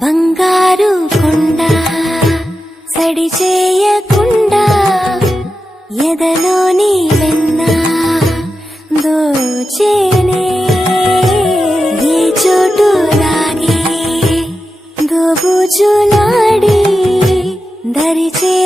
బంగారు కొండ సడి చేయకుండా ఎదలోని వెన్న దోచేనే ఏ చోటు లాగే దోబుచులాడి దరిచే